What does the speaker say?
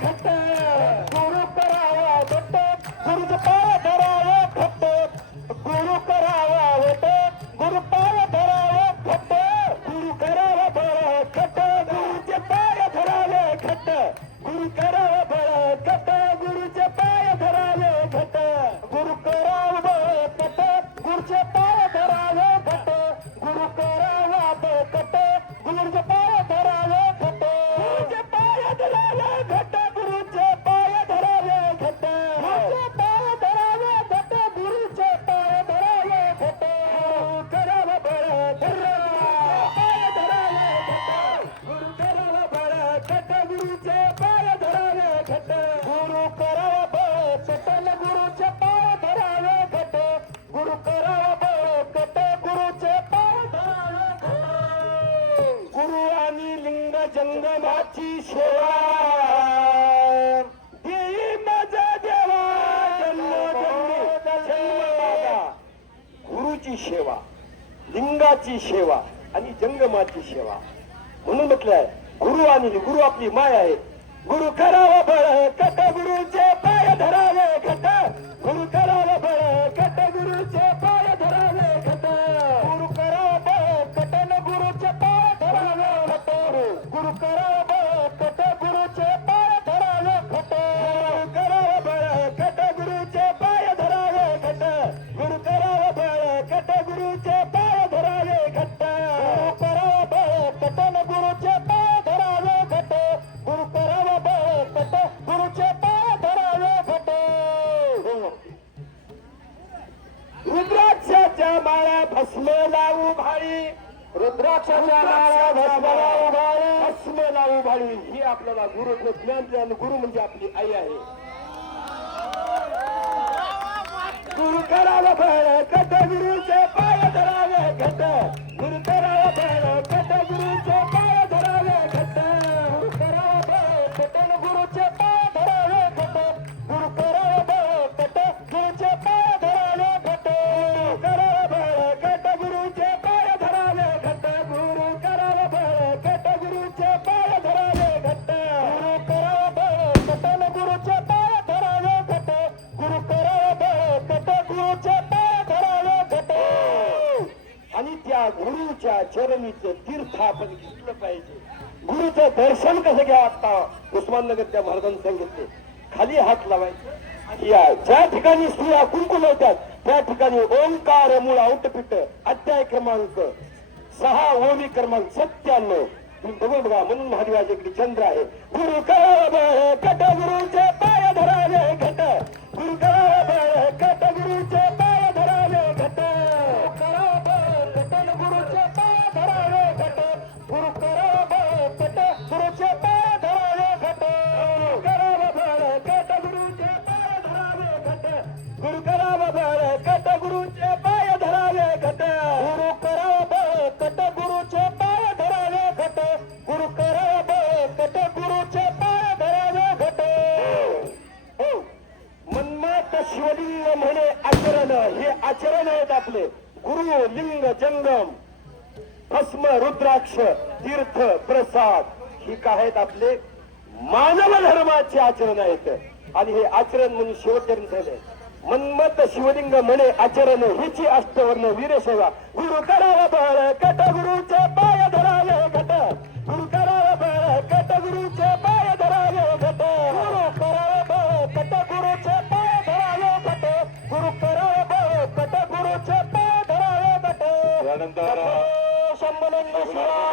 घट्ट गुरु करावा घट्ट गुरुचे पाय धरावे घट्ट गुरु करावा घट्ट गुरु पाय धरावे घट्ट गुरु करावा बळ घट्ट गुरुचे पाय धरावे घट्ट गुरु करावा बळ घट्ट गुरुचे पाय धरावे घट्ट गुरु करावा बळ घट्ट गुरुचे पाय धरावे घट्ट गुरु करावा बळ घट्ट गुरुचे पाय धरावे घट्ट गुरुचे पाय धरावे घट्ट गुरुचे पाय धरावे घट्ट गुरुचे पाय धरावे घट्ट गुरुचे पाय धरावे घट्ट गुरु करावा बळ पाय धरावे घट्ट गुरु करावा बळ घट्ट गुरुचे पाय धरावे घट्ट गुरु करावा बळ चटल गुरुचे पाय धरावे घट्ट गुरु करावा बळ घट्ट गुरुचे पाय धरावे घट्ट गुरु आणि लिंग जंगमाची सेवा देई माझा देवा जन्मोजन्मी गुरुची सेवा लिंगाची सेवा आणि जंगमाची सेवा म्हणून म्हटलंय गुरु आणि गुरु आपली माय आहे गुरु करावा बळ कट गुरुचे पाय धरावे घट गुरु करावा बळ कट गुरुचे पाय धरावे घट गुरु करावा बळ कट न गुरुचे पाय धरावे घट गुरु करावा बळ कट गुरुचे पाय धरावे घट गुरु करावा बळ कट गुरुचे पाय धरावे घट गुरु करावा बळ कट गुरुचे पाय धरावे घट गुरु करावा बळ कट न गुरुचे पाय धरावे घट गुरु करावा बळ कट गुरुचे पाय धरावे घट रुद्राक्षाच्या माळा भस्म लावू भाळी रुद्राक्षाच्या माळा भस्म लावू भाळी भस्म लावू भाळी ही आपल्याला गुरु ज्ञान दिल्यानं गुरु म्हणजे आपली आई आहे गुरु करावा बळ कट गुरुचे पाय धरावे घट गुरु करावा बळ कट गुरुचे पाय धरावे घट गुरु करावा बळ कट गुरुचे पाय धरावे घट गुरु करावा बळ कट गुरुचे पाय धरावे घट गुरु करावा बळ कट गुरुचे पाय धरावे घट गुरु करावा बळ कट गुरुचे पाय धरावे घट गुरु करावा बळ कट गुरुचे पाय धरावे घट गुरु करावा बळ कट गुरुचे पाय धरावे घट आणि त्या गुरुच्या चरणीचं तीर्थ आपण घेतलं पाहिजे गुरुचं दर्शन कसं घ्या आता उस्माननगरच्या महाराजांनी सांगितले खाली हात लावायचे या ज्या ठिकाणी स्त्रिया कुंकू लावतात त्या ठिकाणी ओंकार मूळ औटपीठ अध्याय क्रमांक 6 ओवी क्रमांक 97 तुम्ही बघून बघा म्हणून महादेवाच्याकडे चंद्र आहे गुरु करावा बळ कट गुरुचे पाय धरावे घट गुरु करावा बळ कट गुरुचे पाय धरावे घट करावा बळ कट गुरुचे पाय धरावे घट गुरु करावा बळ कट गुरुचे पाय धरावे घट गुरु करावा बळ कट गुरुचे पाय धरावे घट गुरु करावा बळ कट गुरुचे पाय धरावे घट गुरु करावा बळ कट गुरुचे पाय धरावे घट गुरु करावा बळ कट गुरुचे पाय धरावे घट मन्मात शिवलिंग म्हणे आचरण हे आचरण आहेत आपले गुरु लिंग जंगम भस्म रुद्राक्ष तीर्थ प्रसाद ही काय आहेत आपले मानव धर्माचे आचरण आहेत आणि हे आचरण म्हणून शेवटचरण झाले मन्मत शिवलिंग म्हणे आचरण हिची अष्टवर्ण वीरसेवा गुरु करावा बळ कट गुरुचे पाय धरावे घट गुरु करावा बळ कट गुरुचे पाय धरावे घट गुरु करावा बळ कट गुरुचे पाय धरावे घट गुरु करावा बळ कट गुरुचे पाय धरावे घट त्यानंतर शंभरंग शिवा